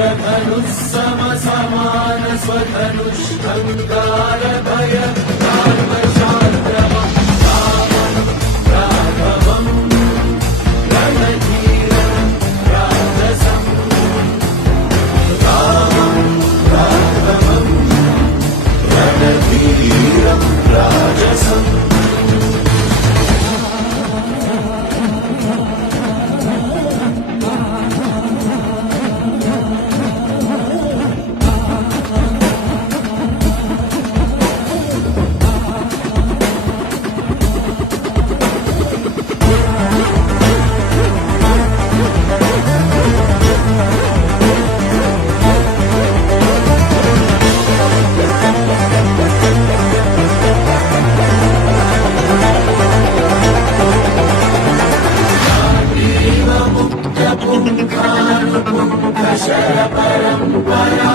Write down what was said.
इंद्रधनुः समसमान स्वधनुष्टङ्कार भय रामचन्द्रमं रामं राघवं रणधीरं राजसं रामं राघवं रणधीरं राजसम् पुंखानुपुंखशर परंपरा